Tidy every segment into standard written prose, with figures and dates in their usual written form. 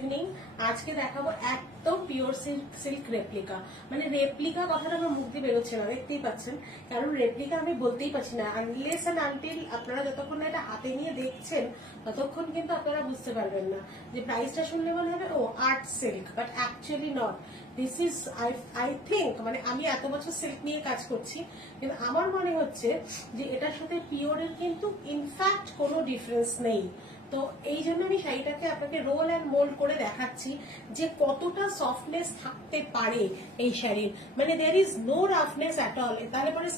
Evening. আজকে দেখাবো একদম পিওর সিল্ক রেপ্লিকা। মানে রেপ্লিকা কথাটা আমার মুখ দিয়ে বেরোচ্ছে না, দেখতেই পাচ্ছেন। কারণ রেপ্লিকা আমি বলতেই পারছি না, আনলেস এন্ড আনটিল আপনারা যতক্ষণ না এটা হাতে নিয়ে দেখছেন ততক্ষণ কিন্তু আপনারা বুঝতে পারবেন না। যে প্রাইসটা শুনলে মনে হবে ও art silk, but actually not. This is I think, মানে আমি এত বছর সিল্ক নিয়ে কাজ করছি, কিন্তু আমার মনে হচ্ছে যে এটার সাথে পিওরের কিন্তু ইনফ্যাক্ট কোনো ডিফারেন্স নেই। তো এই জন্য আমি শাড়িটাকে আপনাকে রোল অ্যান্ড মোল্ড করে দেখাচ্ছি যে কতটা সফটনেস থাকতে পারে এই শাড়ির। মানে there is no roughness at all. তাহলে পরে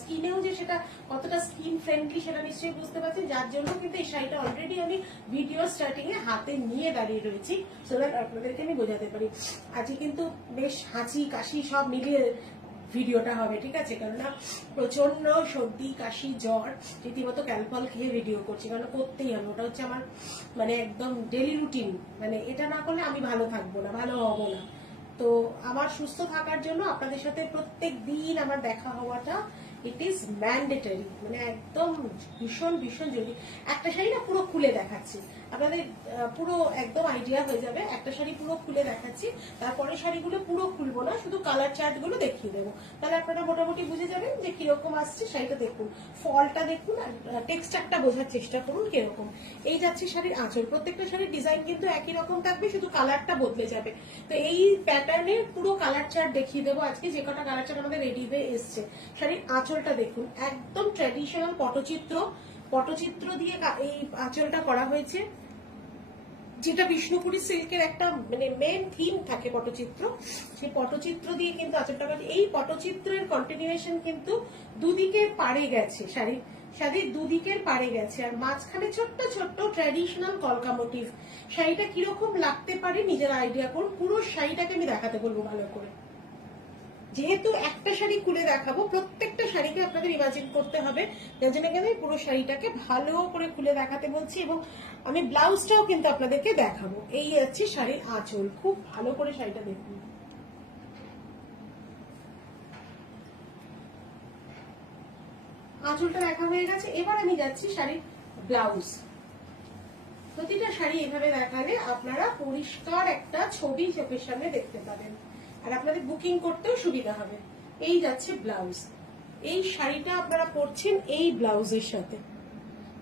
স্কিনেও যে সেটা কতটা স্কিন ফ্রেন্ডলি সেটা নিশ্চয়ই বুঝতে পারছেন। যার জন্য কিন্তু এই শাড়িটা অলরেডি আমি ভিডিও স্টার্টিং এ হাতে নিয়ে দাঁড়িয়ে রয়েছি, সো দ্যাট আপনাদেরকে আমি বোঝাতে পারি। আজকে কিন্তু বেশ হাঁচি কাশি সব মিলিয়ে ভিডিওটা হবে, ঠিক আছে? কেননা প্রচন্ড সর্দি কাশি জ্বর, রীতিমতো ক্যালপল খেয়ে ভিডিও করছি, কারণ করতেই হবে। ওটা হচ্ছে আমার মানে একদম ডেলি রুটিন। মানে এটা না করলে আমি ভালো থাকবো না, ভালো হবো না। তো আমার সুস্থ থাকার জন্য আপনাদের সাথে প্রত্যেক দিন আমার দেখা হওয়াটা ইট ইজ ম্যান্ডেটরি, মানে একদম ভীষণ ভীষণ জরুরি। একটা শাড়ি না পুরো খুলে দেখাচ্ছি আপনাদের, পুরো একদম আইডিয়া হয়ে যাবে। একটা শাড়ি পুরো খুলে দেখাচ্ছি, তারপরে শাড়িগুলো পুরো খুলবো না, শুধু কালার চার্ট গুলো দেখিয়ে দেবো। তাহলে আপনারা মোটামুটি বুঝে যাবেন যে কিরকম আসছে শাড়িটা। দেখুন ফলটা দেখুন, আর টেক্সচারটা বোঝার চেষ্টা করুন কিরকম। এই যাচ্ছে শাড়ির আঁচল, প্রত্যেকটা শাড়ির ডিজাইন কিন্তু একই রকম থাকবে, শুধু কালারটা বদলে যাবে। তো এই প্যাটার্নের পুরো কালার চার্ট দেখিয়ে দেবো আজকে, যে কটা কালার চার্ট আমাদের রেডি হয়ে এসছে। শাড়ির আঁচলটা দেখুন, একদম ট্র্যাডিশনাল পটচিত্র দিয়ে এই আঁচলটা করা হয়েছে, যেটা বিষ্ণুপুরী সিল্কের একটা মানে মেন থিম থাকে পটচিত্র। সেই পটচিত্র দিয়ে কিন্তু আঁচলটা, এই পটচিত্রের কন্টিনিউয়েশন কিন্তু দুদিকের পাড়ে গেছে, শাড়ির দুদিকের পাড়ে গেছে, আর মাঝখানে ছোট্ট ছোট্ট ট্র্যাডিশনাল কলকা মোটিভ। শাড়িটা কিরকম লাগতে পারে নিজের আইডিয়া করুন। পুরো শাড়িটাকে আমি দেখাতে বলবো ভালো করে, যেহেতু একটা শাড়ি খুলে দেখাবো, প্রত্যেকটা শাড়িকে আপনাদের ইমাজিন করতে হবে। যার জন্য আমি পুরো শাড়িটাকে ভালো করে খুলে দেখাতে বলছি, এবং আমি ব্লাউজটাও কিন্তু আপনাদেরকে দেখাবো। এই হচ্ছে শাড়ির আঁচল, খুব ভালো করে শাড়িটা দেখুন। আঁচলটা দেখা হয়ে গেছে, এবার আমি যাচ্ছি শাড়ির ব্লাউজ। প্রতিটা শাড়ি এভাবে দেখালে আপনারা পরিষ্কার একটা ছবি চোখের সামনে দেখতে পাবেন, আর আপনাদের বুকিং করতেও সুবিধা হবে। এই যাচ্ছে ব্লাউজ। এই শাড়িটা আপনারা পরছেন এই ব্লাউজের সাথে,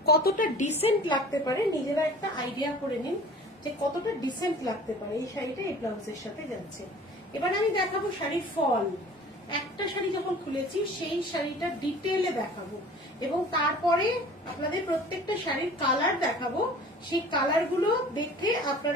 কতটা ডিসেন্ট লাগতে পারে নিজেরা একটা আইডিয়া করে নিন যে কতটা ডিসেন্ট লাগতে পারে এই শাড়িটা এই ব্লাউজের সাথে যাচ্ছে। এবার আমি দেখাবো শাড়ির ফল। একটা শাড়ি যখন খুলেছি সেই শাড়িটা ডিটেলে দেখাবো, এবং তারপরে আপনাদের প্রত্যেকটা শাড়ির কালার দেখাবো। সেই কালারগুলো দেখে আপনারা